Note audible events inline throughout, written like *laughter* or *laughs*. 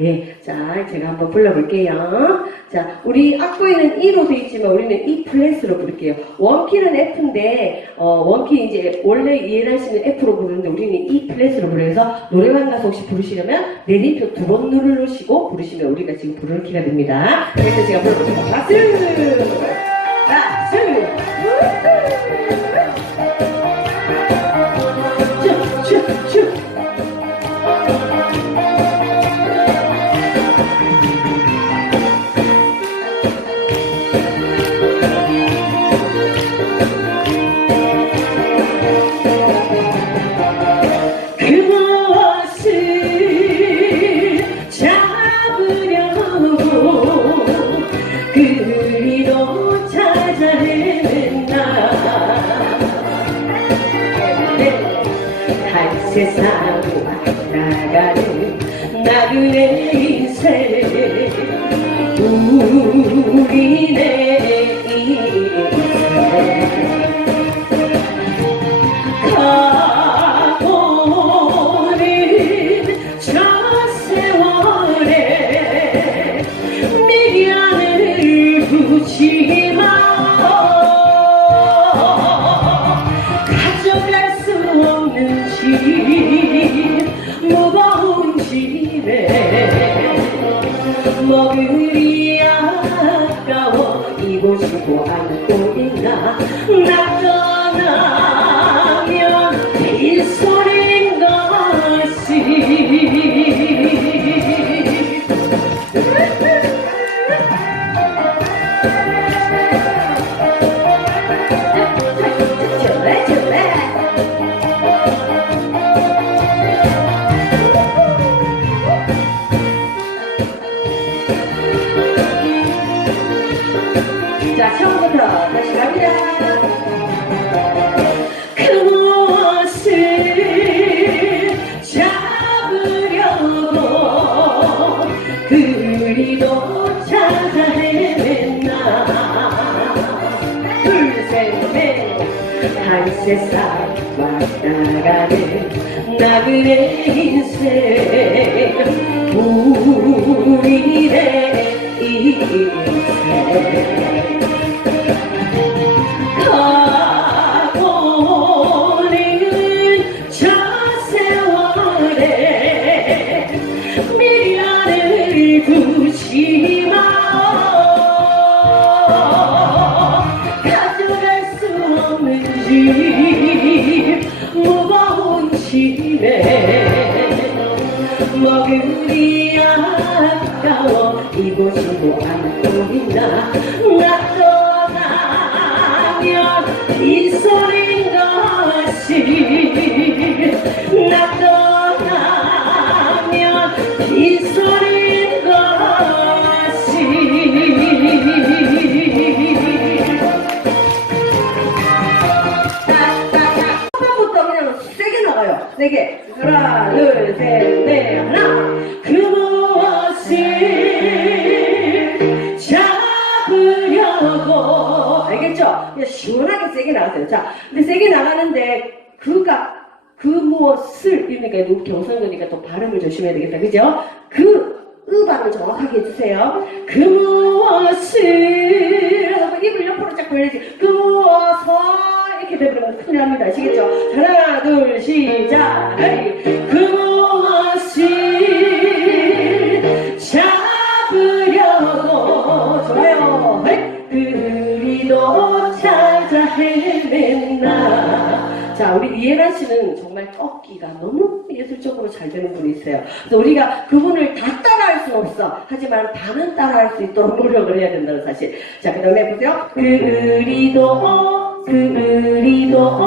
예, 자, 제가 한번 불러볼게요. 자, 우리 악보에는 E로 되어 있지만 우리는 E 플랫으로 부를게요. 원키는 F인데, 어, 원키 이제 원래 이해할 수 있는 F로 부르는데 우리는 E 플랫으로 부르면서 노래방 가서 혹시 부르시려면 내림표 두 번 누르시고 부르시면 우리가 지금 부르는 키가 됩니다. 그래서 제가 불러볼게요. 박수! 박수! 나그네 인생. 우리네 먹으리 아까워 이곳이고 안고 있나? 나 떠나 처음부터 다시 갑니다. 그것을 잡으려고 그리도 찾아 헤맨나 둘셋넷한 세상 왔다 가는 나그네 인생 우리네 인생 이곳이고 안고 있나 나 떠나면 빈소린 것이 나 떠나면 빈소린 것이 딱딱딱 처음부터 그냥 세게 나가요. 세게. 하나, 둘, 셋, 넷, 하나. 그것을 알겠죠? 그냥 시원하게 세게 나가세요. 자, 근데 세게 나가는데 그가 그 무엇을 이러니까 이거 경상도니까 또 발음을 조심해야 되겠다. 그죠? 그 으 발음을 정확하게 해주세요. 그 무엇을 하고 입을 옆으로 쫙 벌려야지. 그 무엇을 이렇게 되면 큰일 납니다. 아시겠죠? 하나, 둘, 시작. 그 무엇을 잡으려고 좋아요. 그리도 찾아 헤맨다. 자, 우리 이해란 씨는 정말 꺾기가 너무 예술적으로 잘 되는 분이 있어요. 그래서 우리가 그분을 다 따라할 수는 없어. 하지만 반은 따라할 수 있도록 노력을 해야 된다는 사실. 자, 그 다음에 보세요. 그리도, 그리도,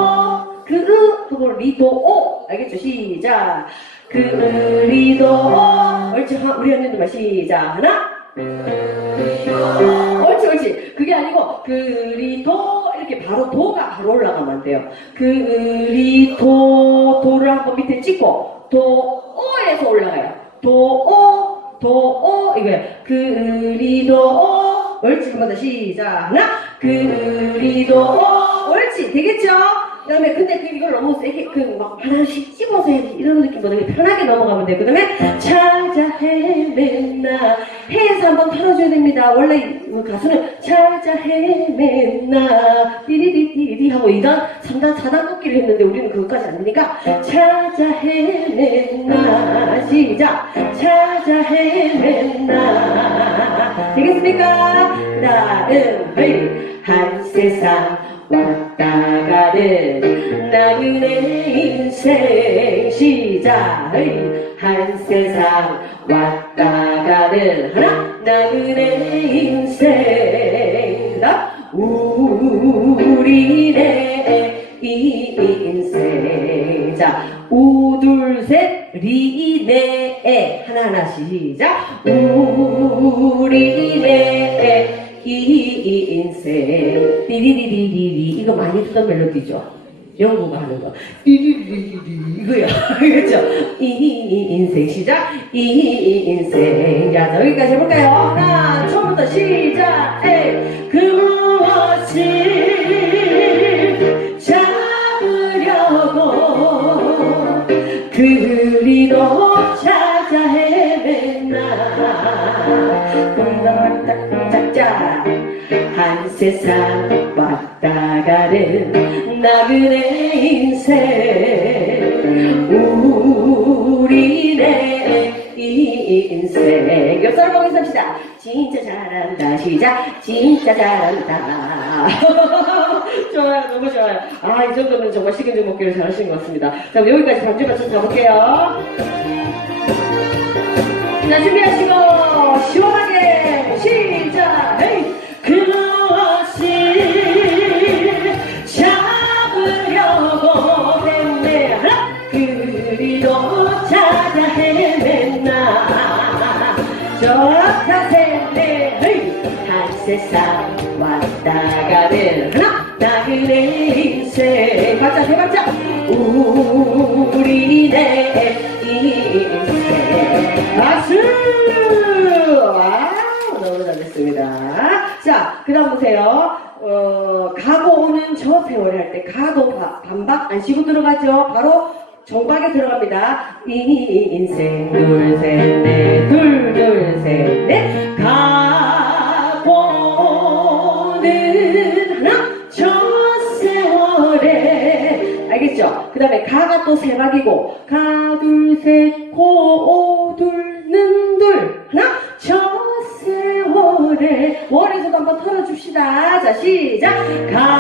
그, 그걸 리도, 오. 알겠죠? 시작. 그리도, 옳지. 하- 우리 언니들만 시작. 하나. 옳지, 그게 아니고, 그리도, 이렇게 바로 도가 바로 올라가면 안 돼요. 그리도, 도를 한번 밑에 찍고, 도, 오에서 올라가요. 도, 오, 도, 오, 이거예요. 그리도, 오, 옳지. 한번 더 시작. 하나. 그리도, 오, 옳지. 되겠죠? 그 다음에 근데 그 이걸 너무 세게 그막 하나씩 찝어서 해야지 이런 느낌보다 그냥 편하게 넘어가면 돼요. 그 다음에 찾아 헤맨나. 해에서 한번 털어줘야 됩니다. 원래 이 가수는 찾아 헤맨나. 띠리리띠리리 하고 2단, 3단, 4단 꺾기를 했는데 우리는 그것까지 안 되니까 찾아 헤맨나. 시작. 찾아 헤맨나. 되겠습니까? 그 다음 한 세상 왔다 가는 나그네 인생 시작 한 세상 왔다 가는 하나 나그네 인생. 그다음 우리네 인생 자. 우둘셋 리네에 하나하나 시작. 우리네 이 인생 띠리리리리리. 이거 많이 듣던 멜로디죠? 영구가 하는 거. 띠리리리리. 이거야 *laughs* 그렇죠? 이 인생 시작. 이 인생 자 자, 여기까지 해볼까요? 하나 처음부터 시작 에이. 그것을 잡으려고 그리로 찾아 헤맨나 짝짝짝 한 세상 왔다 가는 나그네 인생. 우리네 인생. 옆사람 보면서 합시다. 진짜 잘한다. 시작. 진짜 잘한다. *laughs* 좋아요. 너무 좋아요. 아 이 정도면 정말 식은죽 먹기를 잘하시는 것 같습니다. 자 여기까지 반주 맞춰서 가볼게요. 자, 준비하시고, 시원하게, 시작! 헤이! 그것을 잡으려고. 하나, 그리로 찾아 헤맨나. 헤이! 한 세상 왔다 가는 나그네 인생. 박자, 세 박자. 우리네 인생. 박수! 와우, 너무 잘했습니다. 자, 그 다음 보세요. 어, 가고 오는 저 세월이 할 때, 가도 바- 쉬고 들어가죠. 바로 정박에 들어갑니다. 이 인생, 둘, 셋, 넷, 둘, 둘, 셋, 넷. 가고는 하나, 저 세월에. 알겠죠? 그 다음에 가가 또 세 박이고, 가, 둘, 셋, 고, 오, 둘, 는, 둘. 하나, 저 세월에. 월에서도 한번 털어줍시다. 자, 시작. 가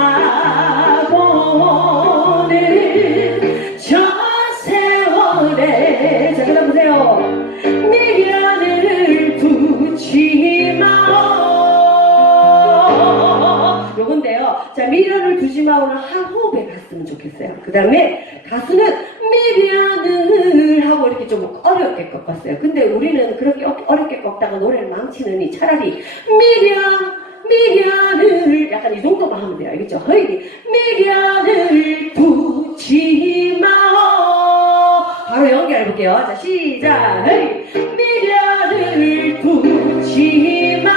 자, 미련을 두지 마오는 한 호흡에 갔으면 좋겠어요. 그 다음에 가수는 미련을 하고 이렇게 좀 어렵게 꺾었어요. 근데 우리는 그렇게 어- 어렵게 꺾다가 노래를 망치느니 차라리 미련, 미련을 약간 이 정도만 하면 돼요. 알겠죠? 허이 미련을 두지 마오. 바로 연결해 볼게요. 자, 시작. 헤이. 미련을 두지 마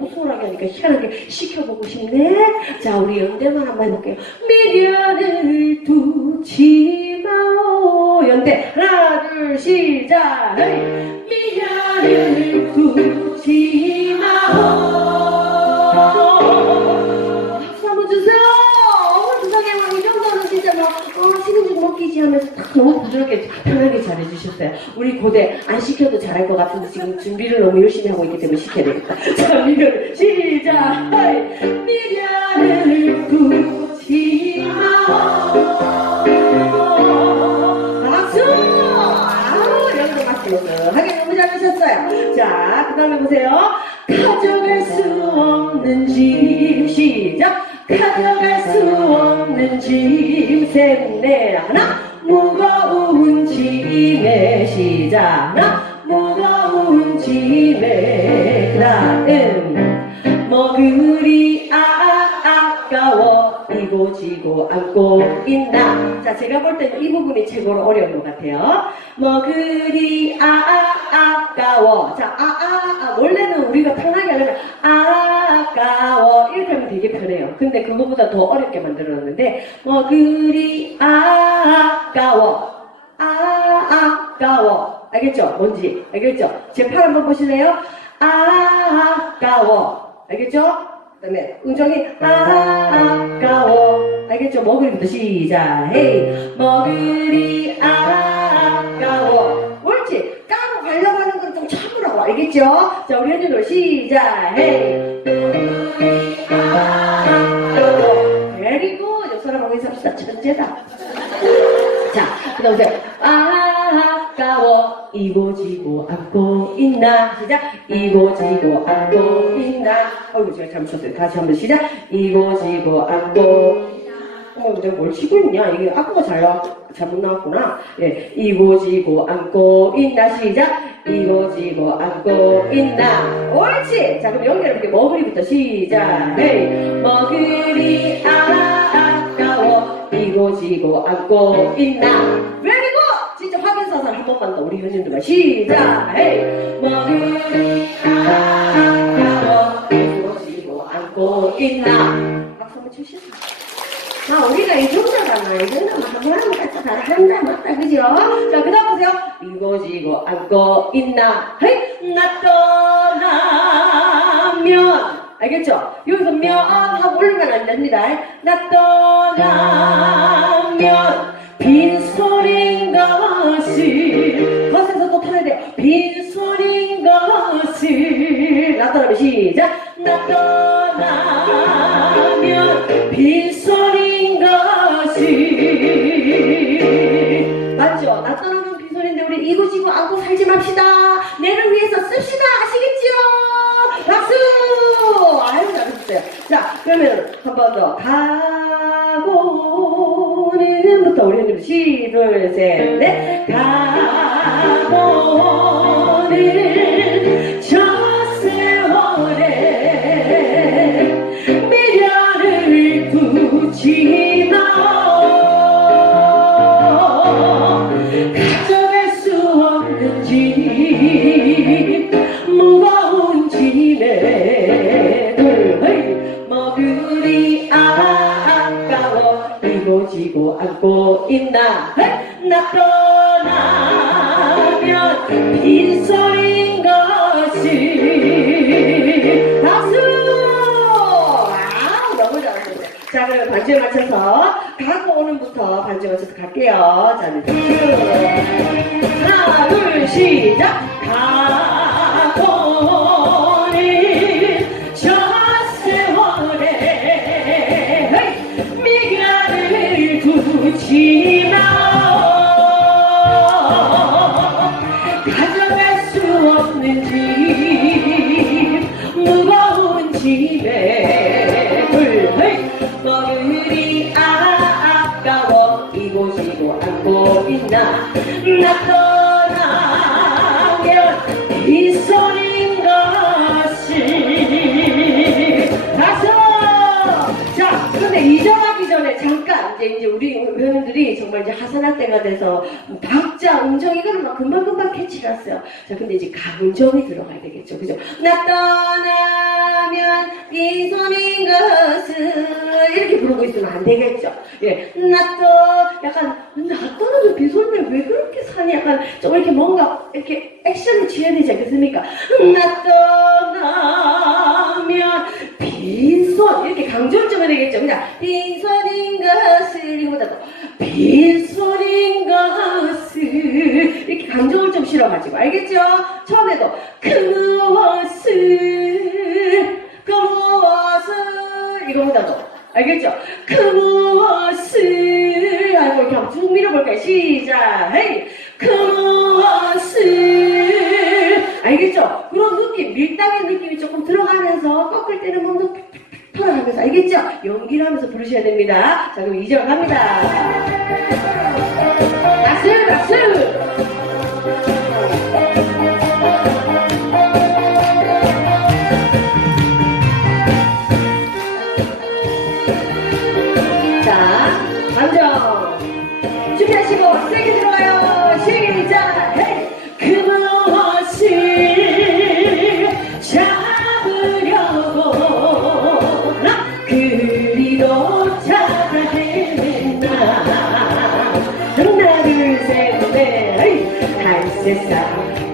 너무 수월하게 하니까 희한하게 시켜보고 싶네. 자, 우리 연대만 한번 해볼게요. 미련을 두지 마오. 연대. 하나, 둘, 시작. 헤이. 미련을 두지 마오. 박수 한번 주세요. 어머, 세상에, 뭐, 이 정도는 진짜 뭐, 어, 식은죽 먹기지 하면서 딱 너무 부드럽게 편하게 잘해주셨어요. 우리 고대 안 시켜도 잘할 것 같은데 지금 준비를 너무 열심히 하고 있기 때문에 시켜야 되겠다. *laughs* 자, 미련, 시작! 미련을 두지 마. 박수! 아우, 여기도 박수. 하게 너무 잘하셨어요. 자, 그 다음에 보세요. 가져갈 수 없는 짐, 시작! 가져갈 수 없는 짐, 셋, 넷, 하나. 무거운 짐에, 시작! 하나. 무거운 짐에, 그 다음, 뭐 그리 아, 아까워, 이곳 이고 지고 안고 있나 자 제가 볼 때는 이 부분이 최고로 어려운 것 같아요 뭐 그리 아, 아까워 자 아, 아, 아, 원래는 우리가 편하게 하려면 아 까워 이렇게 하면 되게 편해요 근데 그거보다 더 어렵게 만들어놨는데 뭐 그리 아까워 아, 아까워 알겠죠? 뭔지 알겠죠? 제 팔 한번 보실래요? 아까워 알겠죠? 그 다음에 음정이 아까워 알겠죠? 먹으리부터 시작 헤이 먹으리 아까워 옳지 까고 가려고 하는 건 좀 참으라고 알겠죠? 자 우리 현진으로 시작 헤이 베리고 옆 사람하고 인사합시다. 천재다. 자, 그 다음 에 아까워 이고 지고 안고 있나? 시작. 이고 지고 안고 있나? 어이구 제가 잘못 쳤어요. 다시 한번 시작. 이고 지고 안고 어머 내가 뭘 치고 있냐? 이게 아까가 잘 나왔, 잘못 나왔구나. 예 이고지고 안고 있나 시작. 이고지고 안고 있나. 옳지. 자 그럼 연결해볼게 머그리부터 시작. 헤이 머그리 아까워. 이고지고 안고 있나. 왜리고 진짜 확인사살 한 번만 더 우리 현진들과 시작. 헤이 머그리 아까워. 이고지고 안고 있나 한번 주시죠 아, 우리가 이 정도잖아. 이 정도면 한번 하면 같이 다 한다, 맞다, 그죠? 자, 그 다음 보세요. 이거지고 안고 있나? 헤이, 나 떠나면. 알겠죠? 여기서 면 하고 올리면 안 됩니다. 나 떠나면 빈소린 것이 버스에서 또 타야 돼요. 빈소린 것이 나 떠나면 시작. 그러면 빈소린 것이 박수 아우 너무 잘하셨어요 자 그러면 반주에 맞춰서 가고 오는부터 반주에 맞춰서 갈게요 자 네. 하나 둘 시작 가고는 저 세월에! 미간을 두지 가져갈 수 없는 짐 무거운 짐에 둘 헤이! 머리이 아까워. 이곳이고 안고 있나? 나 떠나면 빈손인 것이 다섯 자 근데 이전하기 전에 잠깐 이제 이제 우리 회원들이 정말 이제 하산할 때가 돼서 박자 음정 이거를 막 금방금방 캐치를 했어요. 자 근데 이제 감정이 들어가야 되겠죠. 그죠? 나 떠나면 빈손인 것은 이렇게 부르고 있으면 안 되겠죠. 예 나 떠 약간 나 떠나면 빈손이면 왜 그렇게 사니? 약간 좀 이렇게 뭔가 이렇게 액션을 취해야 되지 않겠습니까? 나 떠나면 빈손 이렇게 강조를 좀 해야 되겠죠. 그냥 빈손인 것을 이거보다도 빈손인 것을 이렇게 강조를 좀 실어가지고 알겠죠? 처음에도 그 무엇을 그 무엇을 이거보다도 알겠죠? 그 무엇을 아이고 이렇게 한번 쭉 밀어볼까요? 시작 헤이 그 무엇을 알겠죠? 그런 느낌 밀당의 느낌이 조금 들어가면서 꺾을 때는 몸도 털어가면서 알겠죠? 연기를 하면서 부르셔야 됩니다. 자 그럼 2절 갑니다. 박수 박수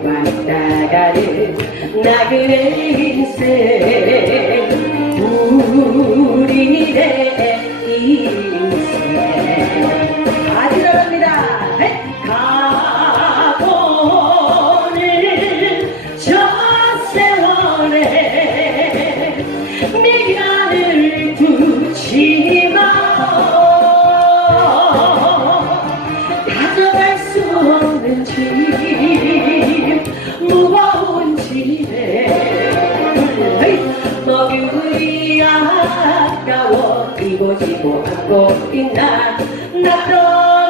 왔다가는 나그네 인생. 우리네 인생. 꽃이나 나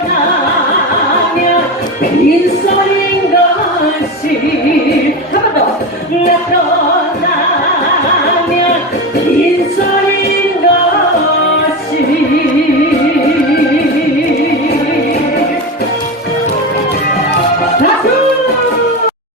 떠나면 빈소린 것이. 한번더.